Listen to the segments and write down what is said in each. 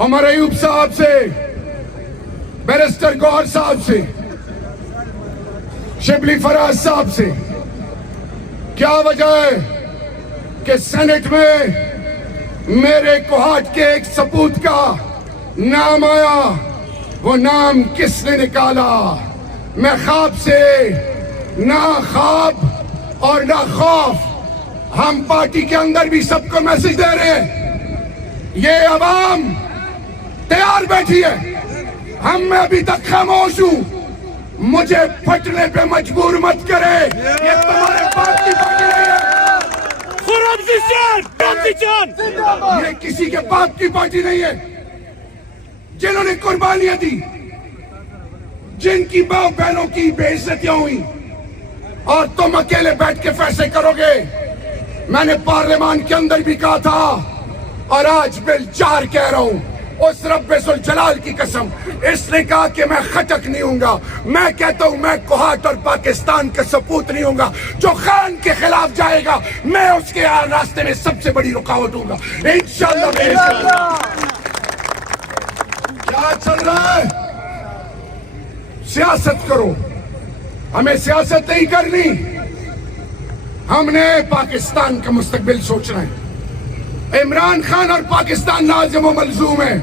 عمر ایوب صاحب سے، بیرسٹر گوہر صاحب سے، شبلی فراز صاحب سے، کیا وجہ ہے کہ سینٹ میں میرے کوہاٹ کے ایک سپوت کا نام آیا؟ وہ نام کس نے نکالا؟ میں خواب سے نہ خواب اور نہ خوف، ہم پارٹی کے اندر بھی سب کو میسج دے رہے ہیں، یہ عوام تیار بیٹھی ہے، ہم میں ابھی تک خاموش ہوں، مجھے پھٹنے پہ مجبور مت کرے، یہ تمہارے باپ کی پارٹی نہیں ہے، یہ کسی کے باپ کی پارٹی نہیں ہے۔ جنہوں نے قربانیاں دی، جن کی ماں بہنوں کی بے عزتیاں ہوئی، اور تم اکیلے بیٹھ کے فیصلے کرو گے۔ میں نے پارلیمان کے اندر بھی کہا تھا اور آج بل 4 کہہ رہا ہوں، اس رب ذوالجلال کی قسم، اس نے کہا کہ میں خٹک نہیں ہوں گا، میں کہتا ہوں میں کوہاٹ اور پاکستان کا سپوت نہیں ہوں گا، جو خان کے خلاف جائے گا میں اس کے راستے میں سب سے بڑی رکاوٹ ہوں گا انشاءاللہ۔ کیا چل رہا ہے؟ سیاست کرو، ہمیں سیاست نہیں کرنی، ہم نے پاکستان کا مستقبل سوچنا ہے۔ عمران خان اور پاکستان لازم و ملزوم ہے،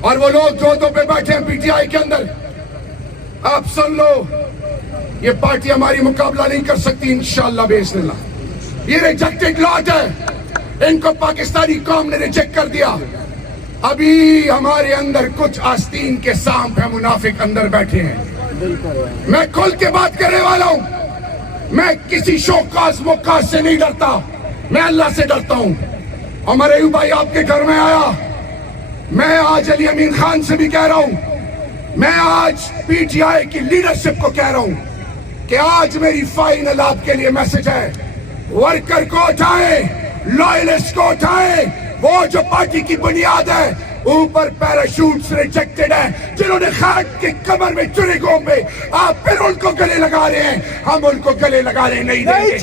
اور وہ لوگ جو پہ بیٹھے ہیں پی ٹی آئی کے اندر، آپ سن لو، یہ پارٹی ہماری مقابلہ نہیں کر سکتی انشاءاللہ باذن اللہ۔ یہ ریجیکٹڈ لاٹ ہے، ان کو پاکستانی قوم نے ریجیکٹ کر دیا۔ ابھی ہمارے اندر کچھ آستین کے سانپ ہیں، منافق اندر بیٹھے ہیں۔ میں کھل کے بات کرنے والا ہوں، میں کسی شوکاز موکاز سے نہیں ڈرتا، میں اللہ سے ڈرتا ہوں۔ عمر ایوب بھائی آپ کے گھر میں آیا، میں آج علی امین خان سے بھی کہہ رہا ہوں، میں آج پی ٹی آئی کی لیڈرشپ کو کہہ رہا ہوں کہ آج میری فائنل آپ کے لیے میسج ہے، ورکر کو اٹھائیں، لائلسٹ کو اٹھائیں، وہ جو پارٹی کی بنیاد ہے، اوپر پیراشوٹس ریجیکٹڈ ہیں، جنہوں نے خاک کے کمر میں چنے گھونپے، آپ پھر ان کو گلے لگا رہے ہیں، ہم ان کو گلے لگانے نہیں دیں گے۔